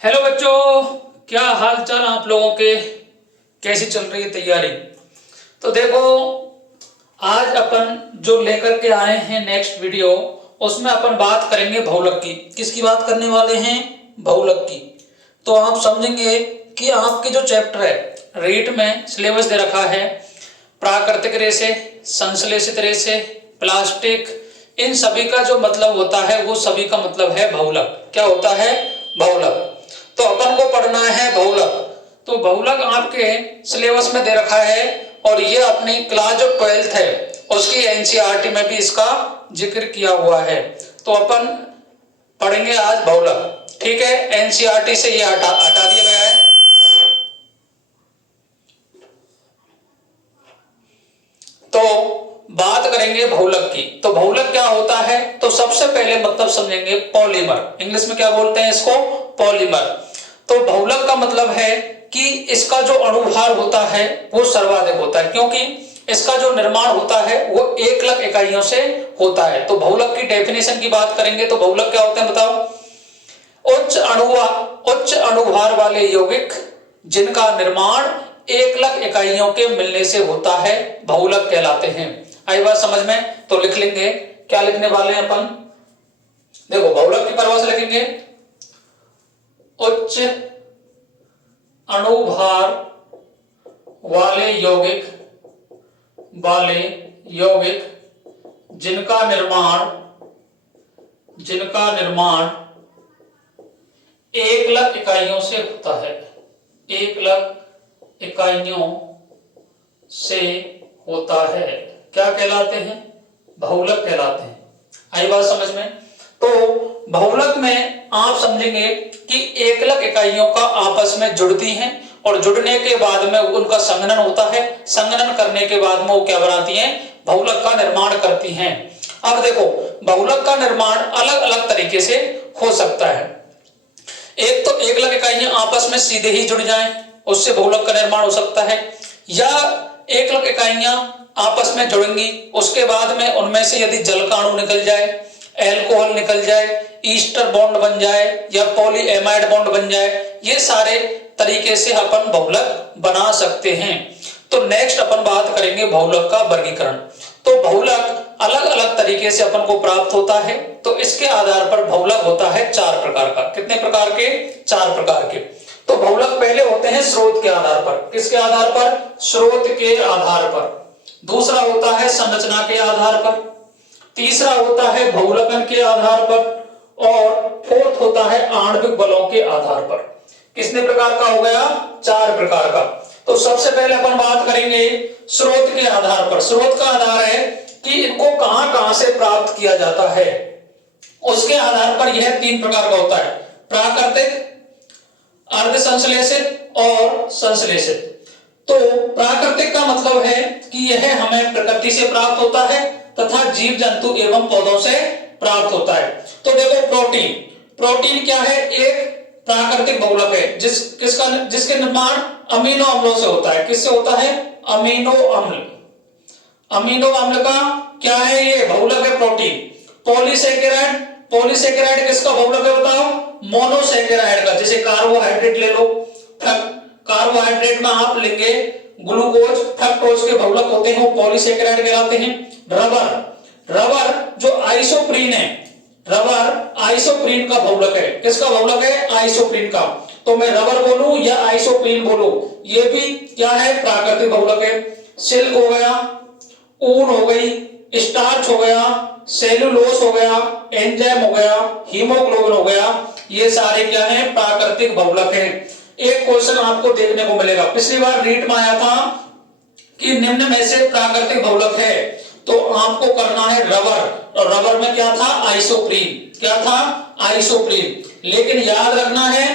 Hello बच्चों, क्या हाल चाल आप लोगों के। कैसी चल रही है तैयारी। तो देखो, आज अपन जो लेकर के आए हैं नेक्स्ट वीडियो, उसमें अपन बात करेंगे बहुलक की। किसकी बात करने वाले हैं? बहुलक की। तो आप समझेंगे कि आपके जो चैप्टर है रीट में सिलेबस दे रखा है, प्राकृतिक रेशे, संश्लेषित रेशे, प्लास्टिक, इन सभी का जो मतलब होता है वो सभी का मतलब है बहुलक। क्या होता है? बहुलक। तो अपन को पढ़ना है बहुलक। तो बहुलक आपके सिलेबस में दे रखा है और ये अपनी क्लास जो 12th है उसकी एनसीईआरटी में भी इसका जिक्र किया हुआ है। तो अपन पढ़ेंगे आज बहुलक। ठीक है, एनसीईआरटी से ये हटा दिया गया है। तो बात करेंगे बहुलक की। तो बहुलक क्या होता है? तो सबसे पहले मतलब समझेंगे पॉलीमर। इंग्लिश में क्या बोलते हैं इसको? पॉलीमर। तो बहुलक का मतलब है कि इसका जो अणुभार होता है वो सर्वाधिक होता है, क्योंकि इसका जो निर्माण होता है वो 1 लाख इकाइयों से होता है। तो बहुलक की डेफिनेशन की बात करेंगे तो बहुलक क्या होते हैं बताओ? उच्च अणुभार वाले यौगिक जिनका निर्माण 1 लाख इकाइयों के मिलने से होता है बहुलक कहलाते हैं। आई बात समझ में? तो लिख लेंगे, क्या लिखने वाले हैं अपन? देखो, बहुलक की परिभाषा लिखेंगे, उच्च अणुभार वाले यौगिक जिनका निर्माण 1 लाख इकाइयों से होता है। 1 लाख इकाइयों से होता है, क्या कहलाते हैं? बहुलक कहलाते हैं। आई बात समझ में? तो बहुलक में आप समझेंगे कि 1 लाख इकाइयों का आपस में जुड़ती हैं और जुड़ने के बाद में उनका संघनन होता है। संघनन करने के बाद में वो क्या बनाती हैं? बहुलक का निर्माण करती हैं। अब देखो, बहुलक का निर्माण अलग अलग तरीके से हो सकता है। एक तो 1 लाख इकाइयां आपस में सीधे ही जुड़ जाएं, उससे बहुलक का निर्माण हो सकता है, या 1 लाख इकाइयां आपस में जुड़ेंगी, उसके बाद में उनमें से यदि जल का अणु निकल जाए, एल्कोहल निकल जाए, ईस्टर बॉन्ड बन जाए या पॉलीएमाइड बॉन्ड बन जाए, ये सारे तरीके से अपन बहुलक बना सकते हैं। तो नेक्स्ट अपन बात करेंगे बहुलक का वर्गीकरण। तो बहुलक अलग अलग तरीके से अपन को प्राप्त होता है। तो इसके आधार पर बहुलक होता है 4 प्रकार का। कितने प्रकार के? 4 प्रकार के। तो बहुलक पहले होते हैं स्रोत के आधार पर। किसके आधार पर? स्रोत के आधार पर। दूसरा होता है संरचना के आधार पर। तीसरा होता है बहुलकन के आधार पर। और फोर्थ होता है आणविक बलों के आधार पर। कितने प्रकार का हो गया? 4 प्रकार का। तो सबसे पहले अपन बात करेंगे स्रोत के आधार पर। स्रोत का आधार है कि इनको कहां कहां से प्राप्त किया जाता है। उसके आधार पर यह 3 प्रकार का होता है, प्राकृतिक, अर्ध संश्लेषित और संश्लेषित। तो प्राकृतिक का मतलब है कि यह हमें प्रकृति से प्राप्त होता है तथा जीव जंतु एवं पौधों से प्राप्त होता है। तो देखो, प्रोटीन क्या है? एक प्राकृतिक बहुलक है जिसके निर्माण अमीनो अम्लों से होता है। किससे होता है? अमीनो अम्ल। अमीनो अम्ल का क्या है? ये बहुलक है प्रोटीन। पॉलीसेकेराइड किसका बहुलक है बताओ? मोनोसेकेराइड का। जैसे कार्बोहाइड्रेट ले लो, कार्बोहाइड्रेट में आप लेंगे ग्लूकोज, फ्रक्टोज के बहुलक होते हैं, वो पॉलीसेकेराइड कहलाते हैं। रबर जो आइसोप्रीन है, रबर आइसोप्रीन का बहुलक है। किसका बहुलक है? आइसोप्रीन का। तो मैं रबर बोलूं या आइसोप्रीन बोलूं, ये भी क्या है? प्राकृतिक बहुलक है। सिल्क हो गया, ऊन हो गई, स्टार्च हो गया, सेलुलोस हो गया, एंजाइम हो गया, हीमोग्लोबिन हो गया, ये सारे क्या है? प्राकृतिक बहुलक है। एक क्वेश्चन आपको देखने को मिलेगा, पिछली बार रीट में आया था कि निम्न में से प्राकृतिक बहुलक है, तो आपको करना है रबर। और रबर में क्या था? आइसोप्रीन। क्या था? आइसोप्रीन। लेकिन याद रखना है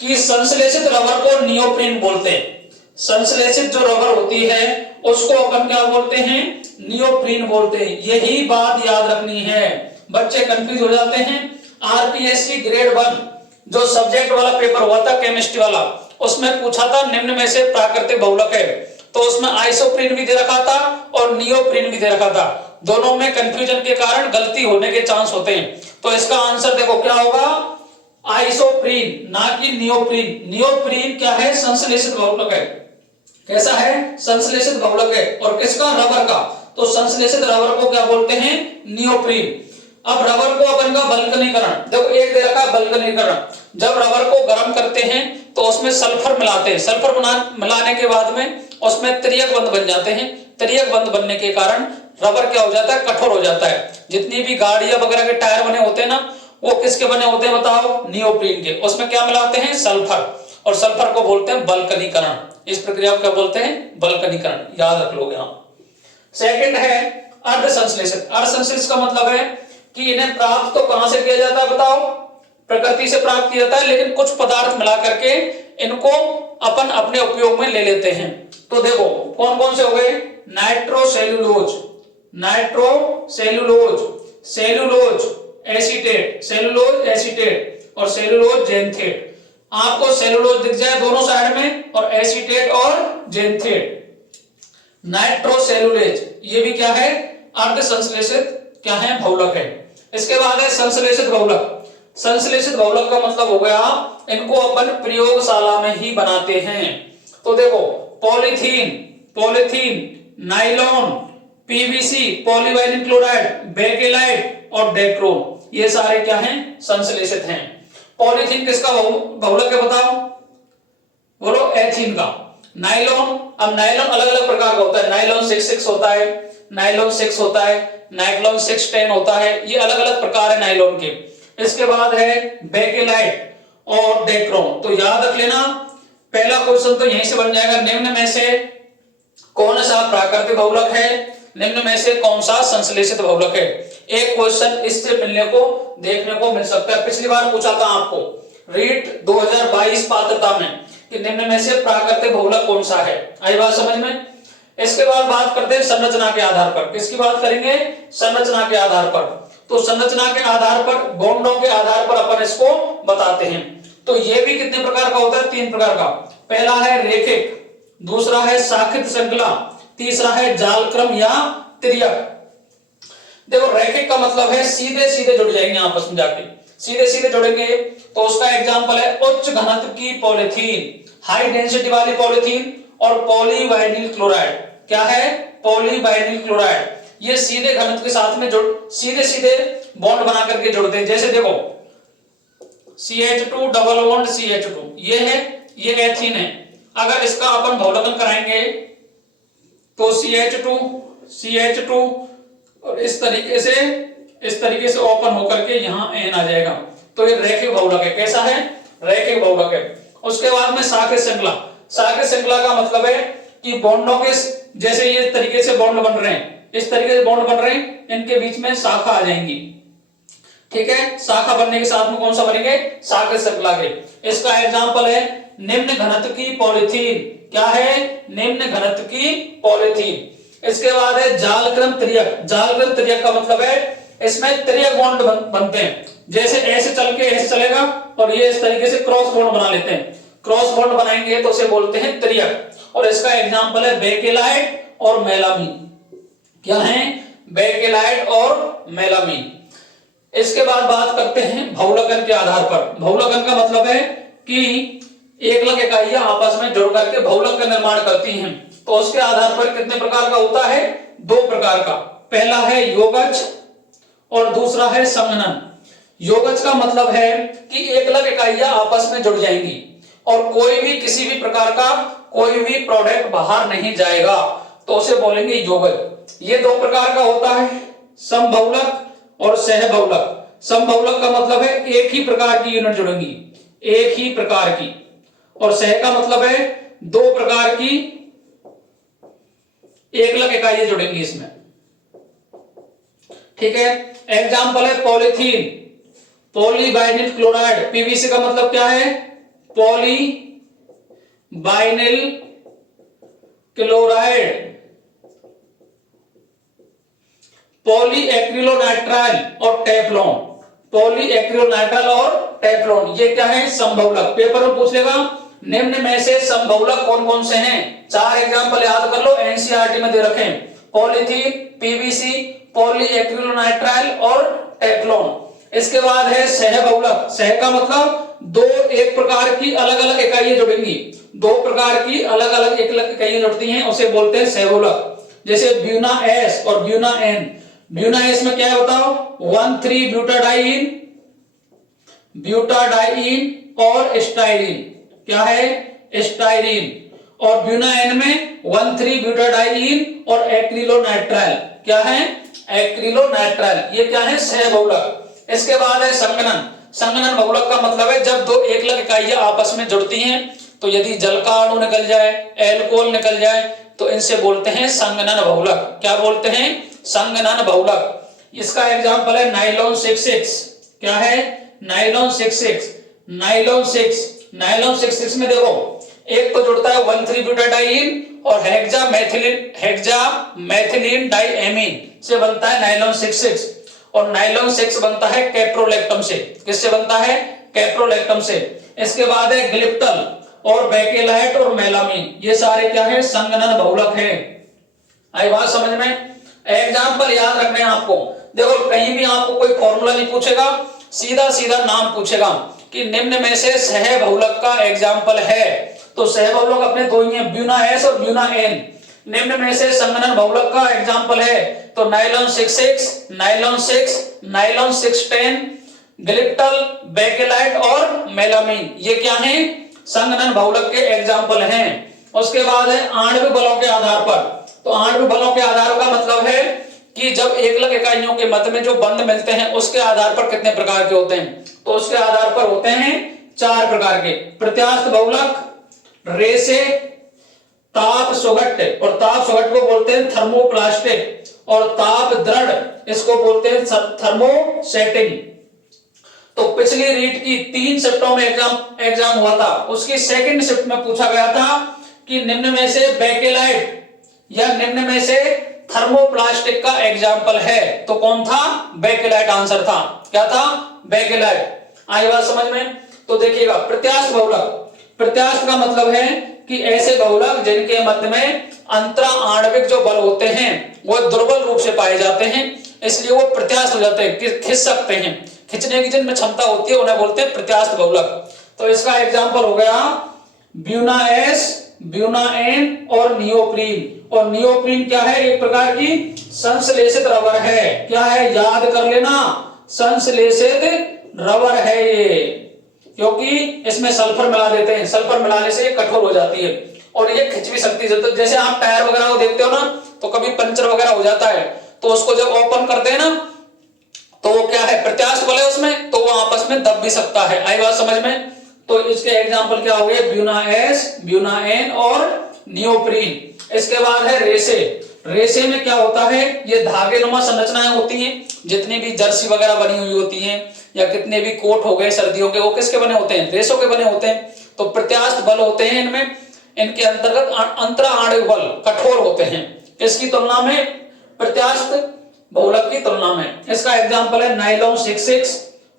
कि संश्लेषित रबर को नियोप्रीन बोलते हैं। संश्लेषित जो रबर होती है उसको अपन क्या बोलते हैं? नियोप्रीन बोलते हैं। यही बात याद रखनी है, बच्चे कंफ्यूज हो जाते हैं। आरपीएससी ग्रेड 1 जो सब्जेक्ट वाला पेपर हुआ था केमिस्ट्री वाला, उसमें पूछा था निम्न में से प्राकृतिक बहुलक है, तो उसमें आइसोप्रीन भी दे रखा था और नियोप्रीन भी दे रखा था। दोनों में कंफ्यूजन के कारण गलती होने के चांस होते हैं। तो इसका आंसर देखो क्या होगा? आइसोप्रीन, ना कि नियोप्रीन। नियोप्रीन क्या है? संश्लेषित बहुलक है। कैसा है? संश्लेषित बहुलक है। और किसका? रबर का। तो संश्लेषित रबर को क्या बोलते हैं? नियोप्रीन। अब रबर को अपन का बल्कनीकरण, देखो एक दे रखा है बल्कनीकरण। जब रबर को गर्म करते हैं तो उसमें सल्फर मिलाते हैं। सल्फर मिलाने के बाद में उसमें त्रियक बंध बन जाते हैं। त्रियक बंध बनने के कारण रबर क्या हो जाता है? कठोर हो जाता है। जितनी भी गाड़ियां वगैरह के टायर बने होते हैं ना, वो किसके बने होते हैं बताओ? नियोप्रीन के। उसमें क्या मिलाते हैं? सल्फर। और सल्फर को बोलते हैं बल्कनीकरण। इस प्रक्रिया को क्या बोलते हैं? बल्कनीकरण। याद रख लोगे आप। सेकंड है अर्ध संश्लेषित। अर्ध संश्लेषित का मतलब है कि इन्हें प्राप्त तो कहां से किया जाता है बताओ? प्रकृति से प्राप्त किया जाता है, लेकिन कुछ पदार्थ मिला करके इनको अपन अपने उपयोग में ले लेते हैं। तो देखो कौन कौन से हो गए? Nitrocellulose, nitrocellulose, cellulose acetate, cellulose acetate और सेल्यूलोज जेंथेट। आपको सेल्यूलोज दिख जाए दोनों साइड में और एसीटेट और जेंथेट। नाइट्रोसेल्यूलेज ये भी क्या है? अर्ध संश्लेषित क्या है? बहुलक है। इसके बाद है संश्लेषित बहुलक। संश्लेषित बहुलक का मतलब हो गया इनको अपन प्रयोगशाला में ही बनाते हैं। तो देखो polythene, polythene, nylon, PVC, polyvinyl chloride, bakelite और डेक्रोन, ये सारे क्या हैं? संश्लेषित हैं। पॉलीथीन किसका बहुलक है बताओ? बोलो एथीन का। नाइलॉन, अब नाइलॉन अलग अलग प्रकार का होता है। नाइलॉन 6 होता है, नाइलॉन 6 होता है, नाइलॉन 610 होता है। ये अलग अलग प्रकार है नाइलॉन के। इसके बाद है बेकेलाइट और डेक्रोन। तो याद रख लेना, पहला क्वेश्चन तो यहीं से बन जाएगा, निम्न में से कौन सा प्राकृतिक बहुलक है, निम्न में से कौन सा संश्लेषित बहुलक है। एक क्वेश्चन इससे मिलने को देखने को मिल सकता है। पिछली बार पूछा था आपको रीट 2022 पात्रता में कि निम्न में से प्राकृतिक बहुलक कौन सा है। आई बात समझ में। इसके बाद बात करते हैं संरचना के आधार पर। किसकी बात करेंगे? संरचना के आधार पर। तो संरचना के आधार पर, बॉन्डों के आधार पर अपन इसको बताते हैं। तो ये भी कितने प्रकार का होता है? 3 प्रकार का। पहला है रेखिक, दूसरा है शाखित श्रृंखला, तीसरा है जालक्रम या त्रियक। देखो रेखिक का मतलब है सीधे सीधे जुड़ जाएंगे आपस में जाके, सीधे सीधे जुड़ेंगे। तो उसका एग्जांपल है उच्च घनत्व की पॉलीथीन, हाई डेंसिटी वाली पॉलीथीन और पॉलीवाइनिल क्लोराइड। क्या है? पॉलीवाइनिल क्लोराइड। ये सीधे घनत्व के साथ में जुड़, सीधे सीधे बॉन्ड बना करके जुड़ते हैं। जैसे देखो CH2 डबल बॉन्ड CH2 ये है, ये एथीन है। अगर इसका अपन बहुलकन कराएंगे तो CH2 और इस तरीके से ओपन होकर के यहाँ N आ जाएगा। तो ये रैखिक बहुलक है। कैसा है? रैखिक बहुलक है। उसके बाद में शाखित श्रृंखला। शाखित श्रृंखला का मतलब है कि बॉन्डों के, जैसे ये तरीके से बॉन्ड बन रहे हैं, इस तरीके से बॉन्ड बन रहे हैं, इनके बीच में शाखा आ जाएंगी। ठीक है, शाखा बनने के साथ में कौन सा बनेंगे? शाखित श्रृंखला के। इसका एग्जांपल है निम्न घनत्व की पॉलीथीन। क्या है? निम्न घनत्व की पॉलीथीन। इसके बाद है जालक्रम त्रियक। जालक्रम त्रियक का मतलब है इसमें त्रियक बॉन्ड बनते हैं। जैसे ऐसे चल के ऐसे चलेगा और ये इस तरीके से क्रॉस बॉन्ड बना लेते हैं। क्रॉस बॉन्ड बनाएंगे तो उसे बोलते हैं त्रियक। और इसका एग्जांपल है बेकेलाइट और मेलामीन। क्या है? बेकेलाइट और मेलामीन। इसके बाद बात करते हैं बहुलकन के आधार पर। बहुलकन का मतलब है कि एकलक इकाइयां आपस में जुड़ करके बहुलक का निर्माण करती हैं। तो उसके आधार पर कितने प्रकार का होता है? 2 प्रकार का। पहला है योगज और दूसरा है संघनन। योगज का मतलब है कि एकलक इकाइयां आपस में जुड़ जाएंगी और कोई भी किसी भी प्रकार का कोई भी प्रोडक्ट बाहर नहीं जाएगा, तो उसे बोलेंगे योगज। ये 2 प्रकार का होता है, समबहुलक और सहबहुलक। समबहुलक का मतलब है एक ही प्रकार की यूनिट जुड़ेंगी, एक ही प्रकार की। और सह का मतलब है 2 प्रकार की एकलक इकाइयां जुड़ेंगी इसमें। ठीक है, एग्जांपल है पॉलीथीन, पॉलीवाइनिल क्लोराइड। पीवीसी का मतलब क्या है? पॉलीवाइनिल क्लोराइड, पॉलीएक्रिलोनाइट्राइल और टेफ्लॉन। पॉलीएक्रिलोनाइट्राइल और टेफ्लॉन ये क्या है? समबहुलक। पेपर में पूछ लेगा निम्न में से समबहुलक कौन कौन से हैं। 4 एग्जांपल याद कर लो, एनसीईआरटी में दे रखे हैं। पॉलीथीन, पीवीसी, पॉलीएक्रिलोनाइट्राइल और टेफ्लॉन। इसके बाद है सहबहुलक। सह का मतलब दो एक प्रकार की अलग अलग इकाइयां जुड़ेंगी, दो प्रकार की अलग अलग इकाइयां जुड़ती हैं, उसे बोलते हैं सहबहुलक। जैसे ब्यूना एस और ब्यूना एन। ब्यूना एस में क्या है बताओ, 1,3 ब्यूटाडाइन, ब्यूटाडाइन और स्टाइरिन। क्या है, स्टाइरिन। और ब्यूना एन में 1,3 ब्यूटाडाइन और एक्रिलोनाइट्राइल। क्या है, एक्रिलोनाइट्राइल। ये क्या है, सहबहुलक। इसके बाद है संगनन। संगनन बहुलक का मतलब है जब दो एकलक इकाइयां आपस में जुड़ती हैं, तो यदि जल का अणु निकल जाए, एल्कोहल निकल जाए, तो इनसे बोलते हैं संगनन बहुलक। क्या बोलते हैं, संगनन बहुलक। इसका एग्जांपल है नाइलॉन 66। क्या है, नाइलॉन 66। नाइलॉन 6, नाइलॉन 66 में देखो एक तो जुड़ता है 1,3 ब्यूटाडाइन और हेक्सामेथिलीन डाइएमीन से बनता है नाइलॉन 66। और नाइलॉन 6 बनता है कैप्रोलैक्टम से। किससे बनता है, कैप्रोलैक्टम से। इसके बाद है ग्लिप्टल और बेकेलाइट और मेलामीन। ये सारे क्या है, संगनन बहुलक है। आई बात समझ में। एग्जाम्पल याद रखने हैं आपको। देखो कहीं भी आपको कोई फॉर्मूला नहीं पूछेगा, सीधा सीधा नाम पूछेगा कि निम्न में से सहबहुलक का एग्जाम्पल है। तो सहबहुलक अपने दो ही हैं, ब्यूना एस और ब्यूना एन। निम्न में से संगनन बहुलक का एग्जाम्पल है तो nylon 66, nylon 6, nylon 610, glyptal, bakelite और मेलामीन। ये क्या हैं, संगनन बहुलक के एग्जाम्पल हैं। उसके बाद है आणविक बलों के आधार पर। तो आणविक बलों के आधार का मतलब है कि जब एकलक इकाइयों के मध्य में जो बंध मिलते हैं उसके आधार पर कितने प्रकार के होते हैं। तो उसके आधार पर होते हैं 4 प्रकार के। प्रत्यास्थ बहुलक, रेसे, ताप सुघट्ट। और ताप सुघट्ट को बोलते हैं थर्मोप्लास्टिक, और ताप दृढ़ इसको बोलते हैं थर्मोसेटिंग। तो पिछली रीट की 3 शिफ्टों में एग्जाम हुआ था, उसकी सेकंड शिफ्ट में पूछा गया था कि निम्न में से बेकेलाइट या निम्न में से थर्मोप्लास्टिक का एग्जाम्पल है। तो कौन था, बेकेलाइट आंसर था। क्या था, बेकेलाइट। आई बात समझ में। तो देखिएगा प्रत्यास्थ बहुलक। प्रत्यास्थ का मतलब है कि ऐसे बहुलक जिनके मध्य में अंतरा आणविक जो बल होते हैं वो दुर्बल रूप से पाए जाते हैं, इसलिए वो प्रत्यास्थ हो जाते हैं, खिंच सकते हैं। खिंचने की जिनमें क्षमता होती है उन्हें बोलते हैं प्रत्यास्थ बहुलक। तो इसका एग्जाम्पल हो गया ब्यूना एस, ब्यूना एन और नियोप्रीन। और नियोप्रीन क्या है, एक प्रकार की संश्लेषित रबर है। क्या है, याद कर लेना, संश्लेषित रबर है ये, क्योंकि इसमें सल्फर मिला देते हैं। सल्फर मिलाने से ये कठोर हो जाती है और ये खिंच भी सकती है। तो जैसे आप टायर वगैरह को देखते हो ना, तो कभी पंचर वगैरह हो जाता है, तो उसको जब ओपन करते हैं ना, तो वो क्या है, प्रत्यास्थ बल है उसमें, तो वो आपस में दब भी सकता है। आई बात समझ में। तो इसके एग्जाम्पल क्या हो गए, ब्यूना एस, ब्यूना एन और नियोप्रीन। इसके बाद है रेसे। रेसे में क्या होता है, ये धागे नुमा संरचनाएं होती हैं। जितनी भी जर्सी वगैरह बनी हुई होती हैं या कितने भी कोट हो गए सर्दियों के, वो किसके बने होते हैं, रेसों के बने होते हैं। तो प्रत्यास्थ बल होते हैं इनमें, इनके अंतर्गत अंतरा आणविक बल कठोर होते हैं। किसकी तुलना में, प्रत्यास्थ बहुलक की तुलना में। इसका एग्जाम्पल है नाइलॉन 66,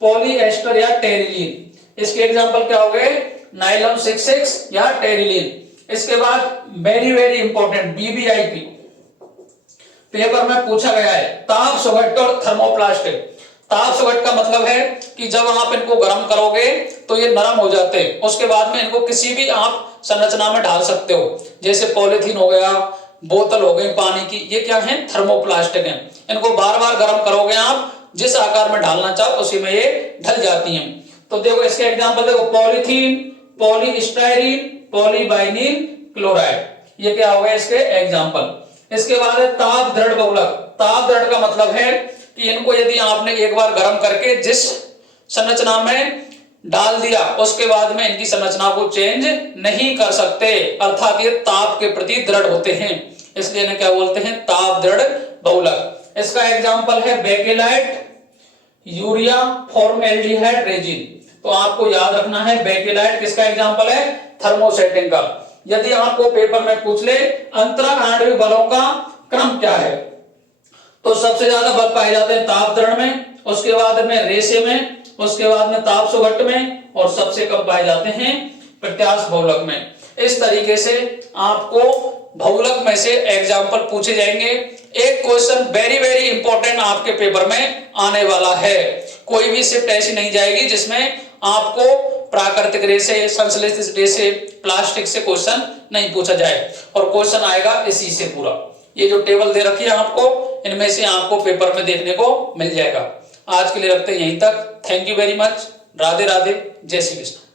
पॉलीएस्टर या टेरिलीन। इसके एग्जाम्पल क्या हो गए, नाइलॉन 66 या टेरिलीन। इसके बाद वेरी वेरी इंपॉर्टेंट बीबीआईपी पेपर में पूछा गया है ताप सुघट्ट और थर्मोप्लास्टिक। ताप सुघट्ट का मतलब है कि जब आप इनको गर्म करोगे तो ये नरम हो जाते हैं, उसके बाद में इनको किसी भी आप संरचना में डाल सकते हो। जैसे पॉलिथीन हो गया, बोतल हो गई पानी की, ये क्या है, थर्मोप्लास्टिक है। इनको बार बार गर्म करोगे आप, जिस आकार में डालना चाहो उसी में ये ढल जाती हैं। तो देखो इसके एग्जाम्पल देखो, पॉलीथीन, पॉलीस्टाइरीन, पॉलीवाइनिल क्लोराइड, ये क्या हो गए इसके एग्जाम्पल। इसके बाद है ताप दृढ़ बहुलक। ताप दृढ़ का मतलब है कि इनको यदि आपने एक बार गर्म करके जिस संरचना में डाल दिया उसके बाद में इनकी संरचना को चेंज नहीं कर सकते, अर्थात ये ताप के प्रति दृढ़ होते हैं, इसलिए इन्हें क्या बोलते हैं, ताप दृढ़ बहुलक। इसका एग्जाम्पल है बेकेलाइट, यूरिया, फॉर्मएल्डिहाइड, रेजिन। तो आपको याद रखना है बेकेलाइट किसका एग्जाम्पल है, थर्मोसेटिंग का। यदि आपको पेपर में पूछ ले अंतरा आणविक बलों का क्रम क्या है, तो सबसे ज्यादा बल पाए जाते हैं ताप दृढ़ में, उसके बाद में रेसे में, उसके बाद में ताप सुघट्ट में, और सबसे कम पाए जाते हैं प्रत्यास्थ बहुलक में। इस तरीके से आपको बहुलक में से एग्जाम्पल पूछे जाएंगे। एक क्वेश्चन वेरी वेरी इंपॉर्टेंट आपके पेपर में आने वाला है, कोई भी शिफ्ट ऐसी नहीं जाएगी जिसमें आपको प्राकृतिक रेत से, संश्लेषित रेत से, प्लास्टिक से क्वेश्चन नहीं पूछा जाए, और क्वेश्चन आएगा इसी से पूरा। ये जो टेबल दे रखी है आपको, इनमें से आपको पेपर में देखने को मिल जाएगा। आज के लिए रखते हैं यहीं तक। Thank you very much. Radhe Radhe, जय श्री कृष्ण।